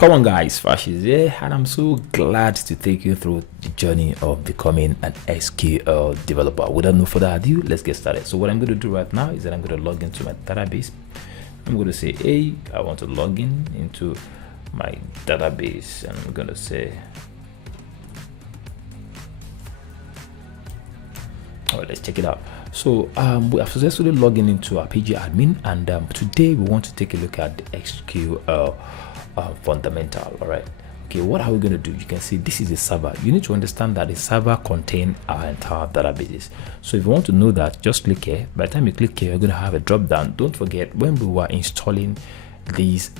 Come on guys, Fash is here and I'm so glad to take you through the journey of becoming an SQL developer. Without no further ado, let's get started. So what I'm going to do right now is that I'm going to log into my database. I'm going to say, hey, I want to log into my database, and I'm going to say, all right, let's check it out. So we have successfully logged into our PG admin, and today we want to take a look at the SQL fundamental. All right, okay, what are we going to do? You can see this is a server. You need to understand that the server contains our entire databases. So if you want to know that, just click here. By the time you click here, you're going to have a drop down. Don't forget, when we were installing these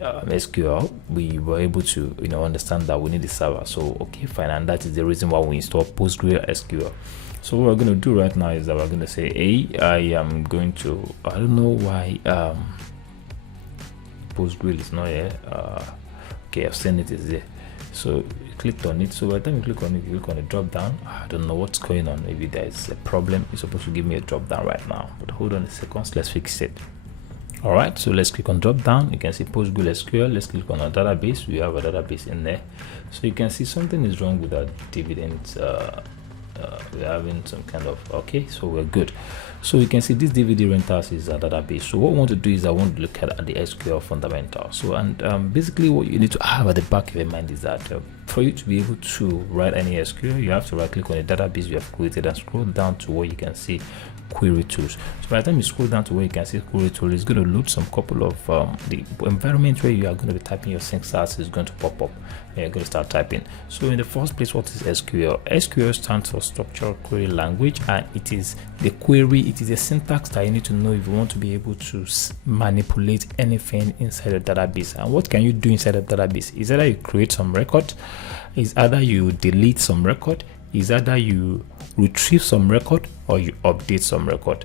SQL, we were able to understand that we need a server. So okay, fine, and that is the reason why we install PostgreSQL. So what we're going to do right now is that we're going to say, hey, I am going to, I don't know why Postgre is not here. Okay, I've seen it is there. So you clicked on it. So by the time you click on it, you click on the drop down. I don't know what's going on. Maybe there's a problem. It's supposed to give me a drop down right now, but hold on a second. Let's fix it. All right, so let's click on drop down. You can see PostgreSQL. Let's click on our database. We have a database in there. So you can see something is wrong with our dividends. We're having some kind of, okay, so we're good. So you can see this DVD rentals is a database. So what we want to do is I want to look at the SQL fundamental. So and basically what you need to have at the back of your mind is that for you to be able to write any SQL, you have to right click on the database you have created and scroll down to where you can see query tools. So by the time you scroll down to where you can see query tool, it's going to load some couple of the environment where you are going to be typing your syntax is going to pop up and you're going to start typing. So in the first place, what is SQL? SQL stands for structured query language, and it is the query, it is a syntax that you need to know if you want to be able to manipulate anything inside a database. And what can you do inside a database? Is either you create some record, is either you delete some record, is either you retrieve some record, or you update some record.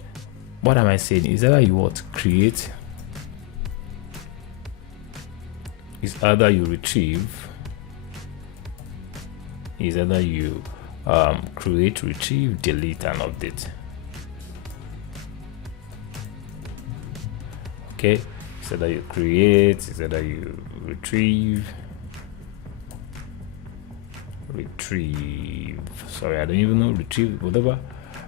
What am I saying? Is either you what create, is either you retrieve, is either you create, retrieve, delete, and update. Okay, is either you create, is either you retrieve, sorry, I don't even know, retrieve, whatever.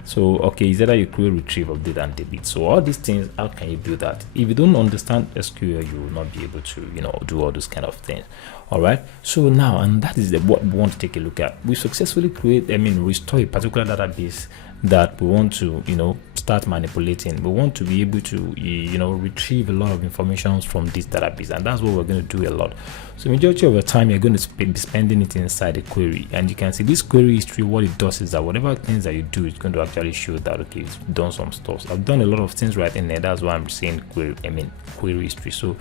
So okay, is either you create, retrieve, update, and delete. So all these things, how can you do that? If you don't understand SQL, you will not be able to do all those kind of things. All right, so now, and that is what we want to take a look at. We successfully restore a particular database that we want to start manipulating. We want to be able to retrieve a lot of information from this database, and that's what we're going to do a lot. So majority of the time you're going to be spending it inside a query, and you can see this query history. What it does is that whatever things that you do, it's going to actually show that okay, it's done some stuff. I've done a lot of things right in there. That's why I'm saying query history. So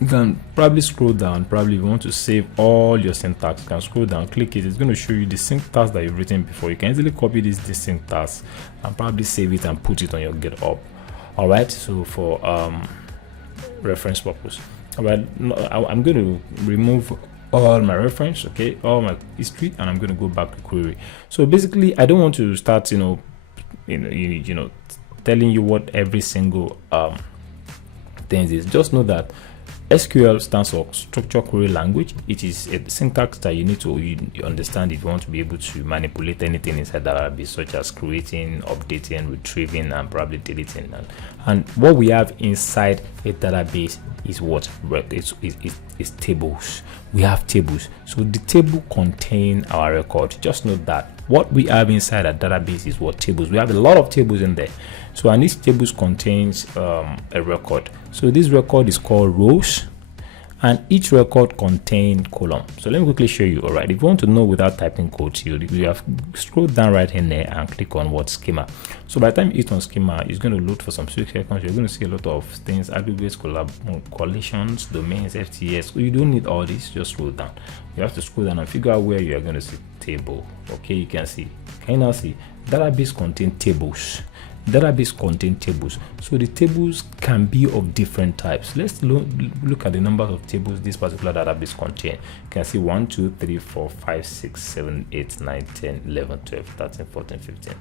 you can probably scroll down. Probably if you want to save all your syntax, you can scroll down, click it. It's going to show you the syntax that you've written before. You can easily copy this syntax and probably save it and put it on your GitHub. All right, so for reference purpose. All right, I'm going to remove all my reference, okay, all my history, and I'm going to go back to query. So basically, I don't want to start telling you what every single thing is. Just know that SQL stands for structured query language. It is a syntax that you need to understand if you want to be able to manipulate anything inside that database, such as creating, updating, retrieving, and probably deleting. And what we have inside a database is what? It's tables. We have tables. So the table contains our record. Just note that what we have inside a database is what? Tables. We have a lot of tables in there. So and these tables contains a record. So this record is called rows, and each record contains column. So let me quickly show you. All right, if you want to know without typing code, you have scrolled down right in there and click on what? Schema. So by the time you hit on schema, it's going to load for some 6 seconds. You're going to see a lot of things: aggregates, collisions, domains, FTS. You don't need all this. Just scroll down. You have to scroll down and figure out where you are going to see table. Okay, you can see. Can you now see? Database contains tables. Database contain tables. So the tables can be of different types. Let's look at the number of tables this particular database contain. You can see 1 2 3 4 5 6 7 8 9 10 11 12 13 14 15.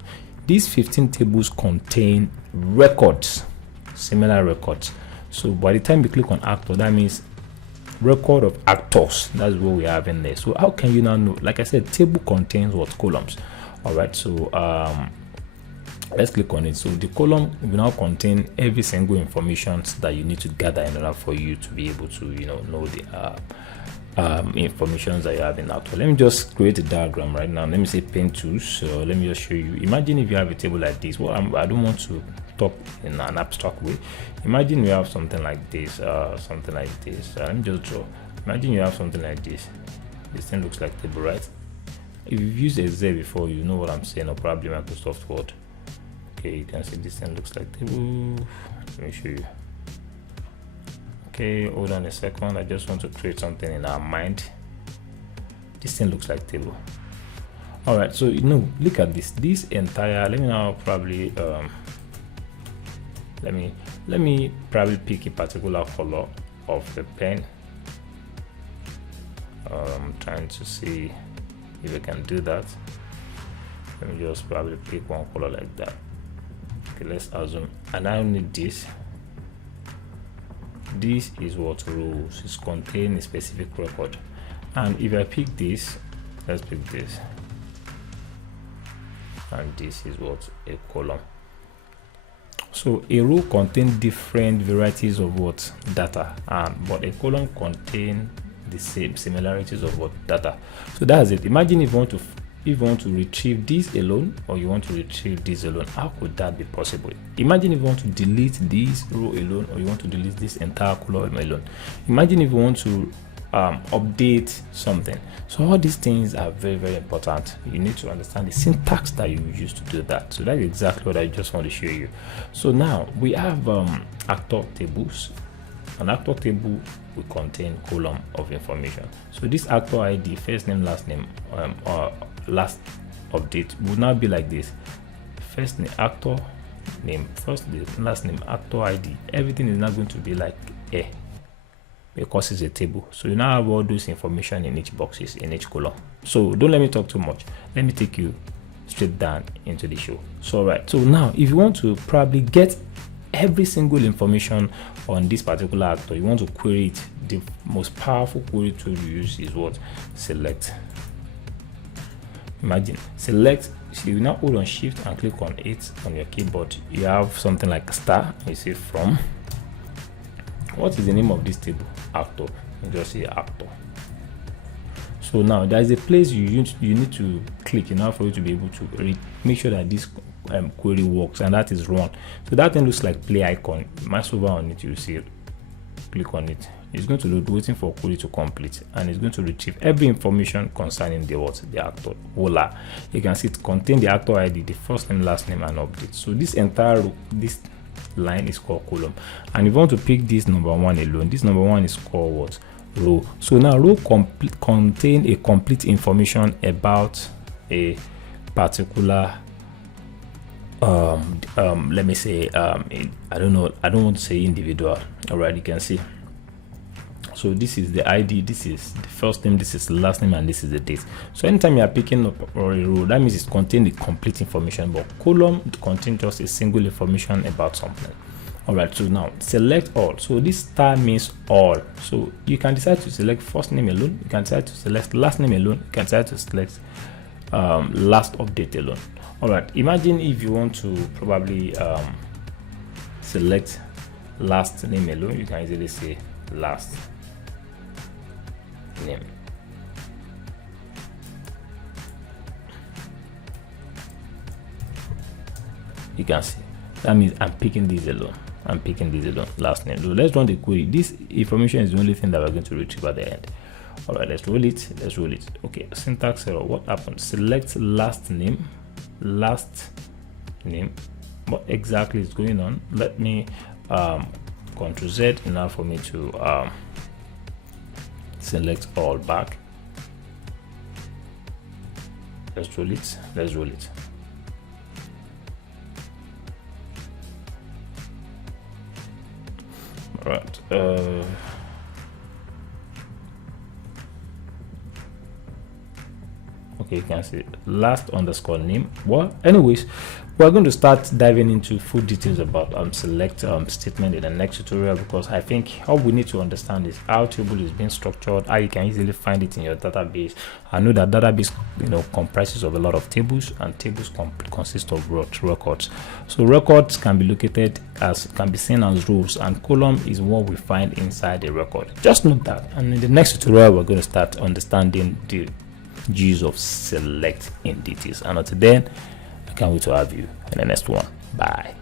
These 15 tables contain records, similar records. So by the time you click on actor, that means record of actors. That's what we have in there. So how can you now know? Like I said, table contains what? Columns. All right, so let's click on it. So the column will now contain every single information that you need to gather in order for you to be able to know the information that you have in Outlook. Let me just create a diagram right now. Let me say pen tools. So let me just show you. Imagine if you have a table like this. Well, I don't want to talk in an abstract way. Imagine you have something like this, something like this. Let me just draw. Imagine you have something like this. This thing looks like table, right? If you've used Excel before, you know what I'm saying, or probably Microsoft Word. Okay, you can see this thing looks like table. Let me show you. Okay, hold on a second. I just want to create something in our mind. This thing looks like table. All right, so look at this entire. Let me now probably let me probably pick a particular color of the pen. I'm trying to see if I can do that. Let me just probably pick one color like that. Okay, let's assume, and I need this. This is what rows is contain a specific record, and if I pick this, let's pick this, and this is what a column. So a row contains different varieties of what data, but a column contains the same similarities of what data. So that's it. Imagine if you want to retrieve this alone, or you want to retrieve this alone. How could that be possible? Imagine if you want to delete this row alone, or you want to delete this entire column alone. Imagine if you want to update something. So all these things are very, very important. You need to understand the syntax that you use to do that. So that's exactly what I just want to show you. So now we have actor tables. An actor table will contain column of information. So this actor ID, first name, last name, or last update would now be like this: first name, actor name, first name, last name, actor ID. Everything is not going to be like A, because it's a table. So you now have all those information in each boxes, in each column. So don't let me talk too much. Let me take you straight down into the show. So all right, so now if you want to probably get every single information on this particular actor, you want to query it, the most powerful query tool you use is what? Select. Imagine select. So you now hold on shift and click on it on your keyboard. You have something like a star. You say from. What is the name of this table? Actor. You just say actor. So now there is a place you need to click in order for you to be able to read, make sure that this query works, and that is run. So that thing looks like play icon. Mouse over on it, you see, click on it. It's going to load, waiting for query to complete, and it's going to retrieve every information concerning the actor. Voila, you can see it contains the actor ID, the first name, last name, and update. So this entire this line is called column, and if you want to pick this number one alone, this number one is called what? Row. So now row contain a complete information about a particular let me say I don't want to say individual. All right, you can see. So this is the ID, this is the first name, this is the last name, and this is the date. So anytime you are picking up a row, that means it contains the complete information, but column contains just a single information about something. All right, so now select all. So this star means all. So you can decide to select first name alone, you can decide to select last name alone, you can decide to select last update alone. All right, imagine if you want to probably select last name alone, you can easily say last name. You can see that means I'm picking this alone. I'm picking this alone, last name. So let's run the query. This information is the only thing that we're going to retrieve at the end. All right, let's roll it. Let's roll it. Okay, syntax error. What happened? Select last name. What exactly is going on? Let me Ctrl Z now for me to select all back. Let's roll it. Let's roll it. All right. Okay, you can see last underscore name. Well, anyways, we're going to start diving into full details about select statement in the next tutorial, because I think all we need to understand is how table is being structured, how you can easily find it in your database. I know that database comprises of a lot of tables, and tables consist of records. So records can be located as can be seen as rows, and column is what we find inside a record. Just note that. And in the next tutorial, we're going to start understanding the use of select in details. And until then, I can't wait to have you in the next one. Bye.